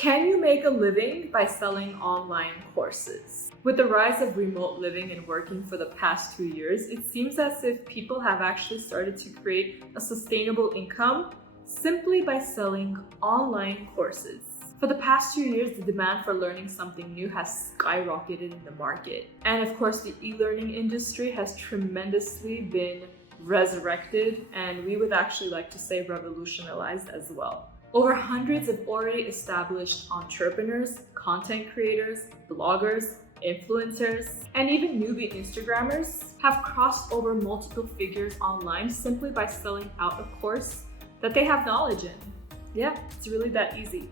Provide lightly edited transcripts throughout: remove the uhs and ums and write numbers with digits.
Can you make a living by selling online courses? With the rise of remote living and working for the past 2 years, it seems as if people have actually started to create a sustainable income simply by selling online courses. For the past 2 years, the demand for learning something new has skyrocketed in the market. And of course, the e-learning industry has tremendously been resurrected, and we would actually like to say revolutionized as well. Over hundreds of already established entrepreneurs, content creators, bloggers, influencers, and even newbie Instagrammers have crossed over multiple figures online simply by selling out a course that they have knowledge in. Yeah, it's really that easy.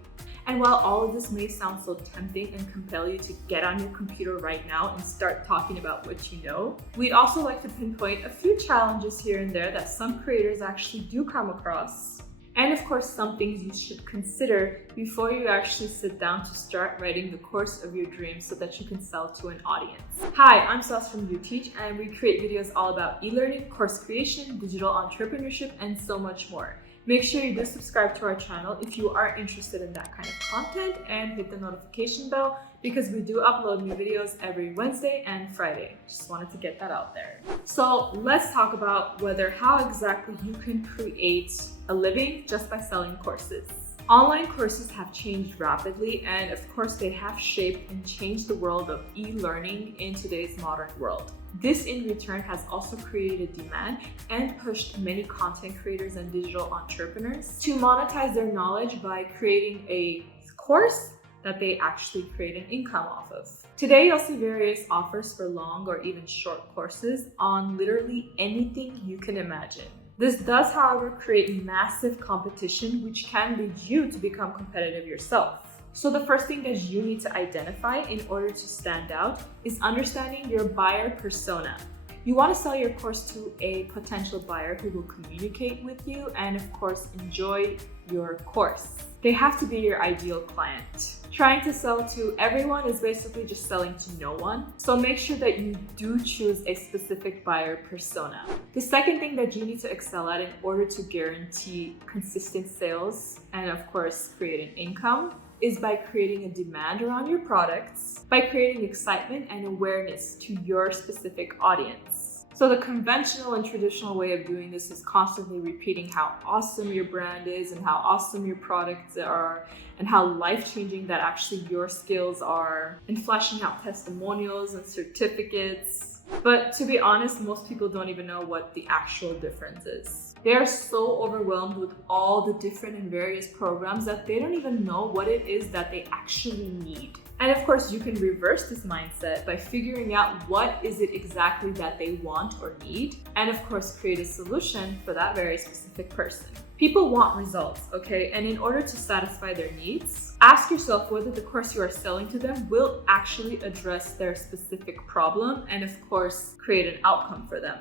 And while all of this may sound so tempting and compel you to get on your computer right now and start talking about what you know, we'd also like to pinpoint a few challenges here and there that some creators actually do come across. And of course, some things you should consider before you actually sit down to start writing the course of your dreams so that you can sell to an audience. Hi, I'm Sas from Uteach, and we create videos all about e-learning, course creation, digital entrepreneurship, and so much more. Make sure you do subscribe to our channel if you are interested in that kind of content, and hit the notification bell because we do upload new videos every Wednesday and Friday. Just wanted to get that out there. So let's talk about how exactly you can create a living just by selling courses. Online courses have changed rapidly, and of course they have shaped and changed the world of e-learning in today's modern world. This in return has also created demand and pushed many content creators and digital entrepreneurs to monetize their knowledge by creating a course that they actually create an income off of. Today, you'll see various offers for long or even short courses on literally anything you can imagine. This does, however, create massive competition, which can lead you to become competitive yourself. So the first thing that you need to identify in order to stand out is understanding your buyer persona. You want to sell your course to a potential buyer who will communicate with you and of course enjoy your course. They have to be your ideal client. Trying to sell to everyone is basically just selling to no one. So make sure that you do choose a specific buyer persona. The second thing that you need to excel at in order to guarantee consistent sales and of course create an income is by creating a demand around your products, by creating excitement and awareness to your specific audience. So the conventional and traditional way of doing this is constantly repeating how awesome your brand is and how awesome your products are and how life-changing that actually your skills are, and flashing out testimonials and certificates. But to be honest, most people don't even know what the actual difference is. They are so overwhelmed with all the different and various programs that they don't even know what it is that they actually need. And of course, you can reverse this mindset by figuring out what is it exactly that they want or need, and of course, create a solution for that very specific person. People want results, okay? And in order to satisfy their needs, ask yourself whether the course you are selling to them will actually address their specific problem and of course, create an outcome for them.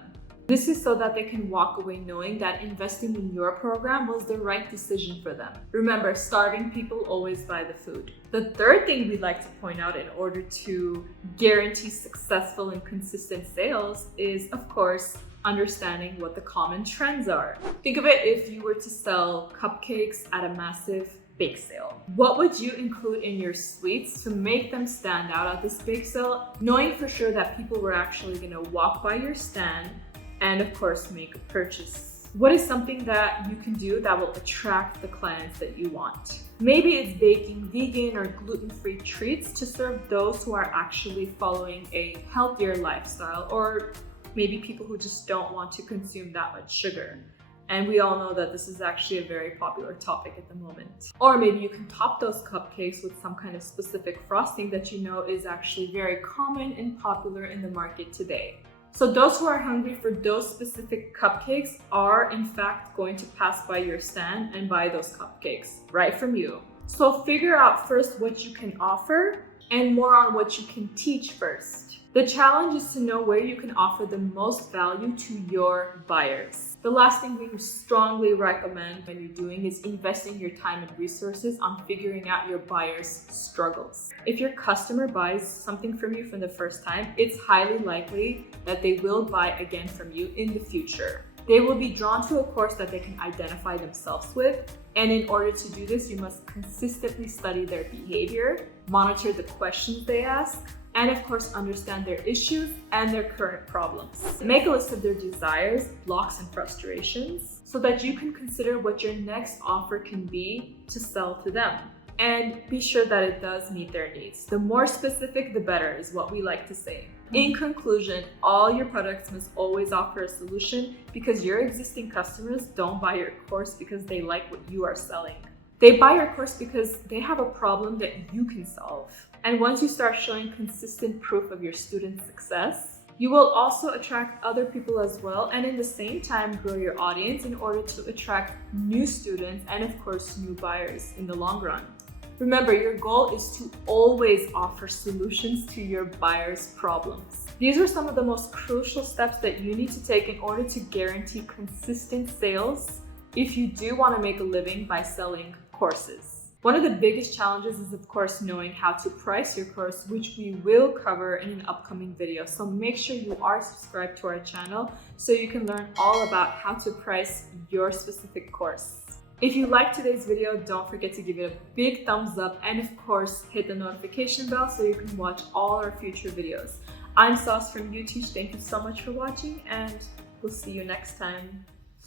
This is so that they can walk away knowing that investing in your program was the right decision for them. Remember, starving people always buy the food. The third thing we'd like to point out in order to guarantee successful and consistent sales is, of course, understanding what the common trends are. Think of it if you were to sell cupcakes at a massive bake sale. What would you include in your sweets to make them stand out at this bake sale, knowing for sure that people were actually gonna walk by your stand and of course make a purchase? What is something that you can do that will attract the clients that you want? Maybe it's baking vegan or gluten-free treats to serve those who are actually following a healthier lifestyle, or maybe people who just don't want to consume that much sugar. And we all know that this is actually a very popular topic at the moment. Or maybe you can top those cupcakes with some kind of specific frosting that you know is actually very common and popular in the market today. So those who are hungry for those specific cupcakes are in fact going to pass by your stand and buy those cupcakes right from you. So figure out first what you can offer and more on what you can teach first. The challenge is to know where you can offer the most value to your buyers. The last thing we strongly recommend when you're doing is investing your time and resources on figuring out your buyers' struggles. If your customer buys something from you for the first time, it's highly likely that they will buy again from you in the future. They will be drawn to a course that they can identify themselves with. And in order to do this, you must consistently study their behavior, monitor the questions they ask, and of course, understand their issues and their current problems. Make a list of their desires, blocks, and frustrations so that you can consider what your next offer can be to sell to them. And be sure that it does meet their needs. The more specific, the better, is what we like to say. In conclusion, all your products must always offer a solution, because your existing customers don't buy your course because they like what you are selling. They buy your course because they have a problem that you can solve. And once you start showing consistent proof of your students' success, you will also attract other people as well, and in the same time grow your audience in order to attract new students and of course new buyers in the long run. Remember, your goal is to always offer solutions to your buyers' problems. These are some of the most crucial steps that you need to take in order to guarantee consistent sales if you do want to make a living by selling courses. One of the biggest challenges is, of course, knowing how to price your course, which we will cover in an upcoming video. So make sure you are subscribed to our channel so you can learn all about how to price your specific course. If you liked today's video, don't forget to give it a big thumbs up, and of course, hit the notification bell so you can watch all our future videos. I'm Sauce from Uteach. Thank you so much for watching, and we'll see you next time.